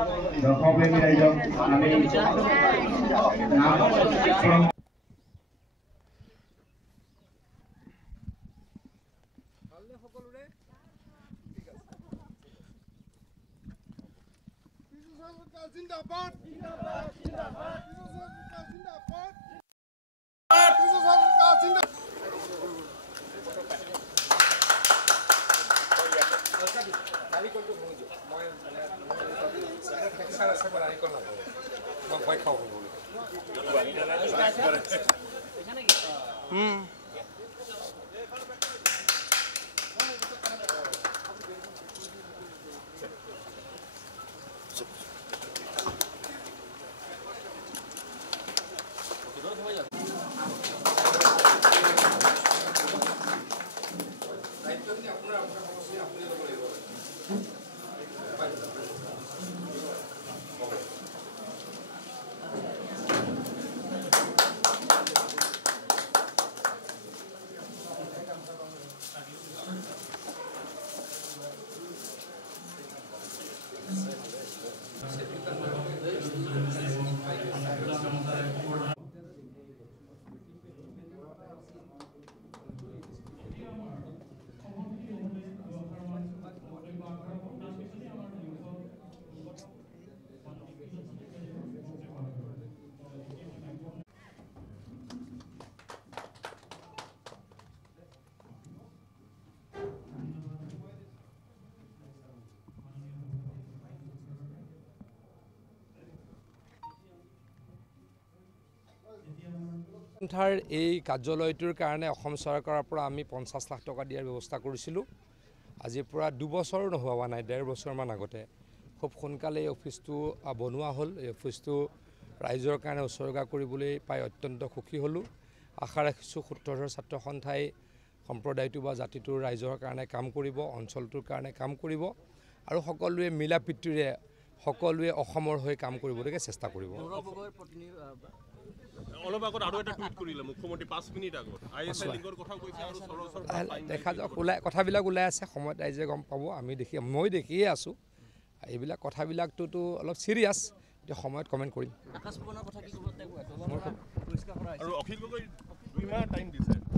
দৰ্শকপ্ৰেমী ৰাইজক আমি জিন্দাবাদ থাৰ এই কাৰ্যালয়টোৰ কাৰণে অসম চৰকাৰৰ পৰা আমি 50 লাখ টকা দিয়াৰ ব্যৱস্থা কৰিছিলোঁ। আজিৰ পৰা 2 বছৰো নোহোৱা নাই, 1.5 বছৰমান আগতে খুব সোনকালে এই অফিচটো বনোৱা হ'ল। এই অফিচটো ৰাইজৰ কাৰণে উচৰ্গা কৰিবলৈ পাই অত্যন্ত সুখী হ'লোঁ। আশা ৰাখিছোঁ সূত্ৰধৰ ছাত্ৰ সন্থাই সম্প্ৰদায়টো বা জাতিটোৰ ৰাইজৰ কাৰণে কাম কৰিব, অঞ্চলটোৰ কাৰণে কাম কৰিব আৰু সকলোৱে মিলা প্ৰীতিৰে সকলোৱে অসমৰ হৈ কাম কৰিবলৈকে চেষ্টা কৰিব। অলপ আগত আৰু এটা টুইট কৰিলে মুখ্যমন্ত্ৰী 5 মিনিট আগত আইএছএল লিংকৰ কথা কৈছে আৰু সৰসৰ দেখা যাওক কথাবিলাক ওলাই আছে, সময়ত ৰাইজে গম পাব। মই দেখিয়ে আছোঁ এইবিলাক কথাবিলাকটোতো অলপ চিৰিয়াছ, এতিয়া সময়ত কমেণ্ট কৰিম। আৰু অখিল গগৈ 2 মাহ টাইম দিছে।